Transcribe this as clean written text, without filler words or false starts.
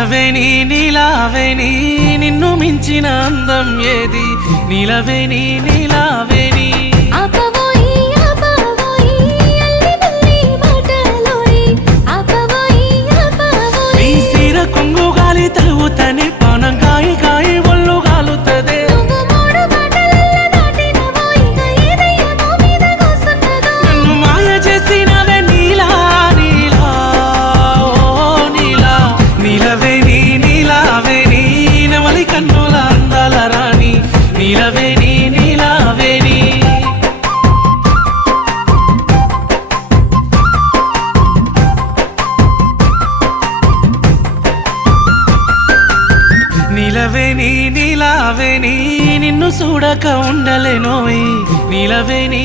నిలవేని నీలావేని నిన్ను మించిన అందం ఏది నిలవేని నీలావేని నీ సిర కొంగు గాలి తలువుతని పానం కాయి కాయి ఒళ్ళు గాలుతదే నన్ను మాయ చేసినవే నీలా నీలా ఓ నీలా నిలవేని నీలావేని నవలి కన్నుల అందాల రాణి నిలవేని నీలావేని నిలవేని నీలావేని నిన్ను చూడక ఉండలేనోయ్ నిలవేని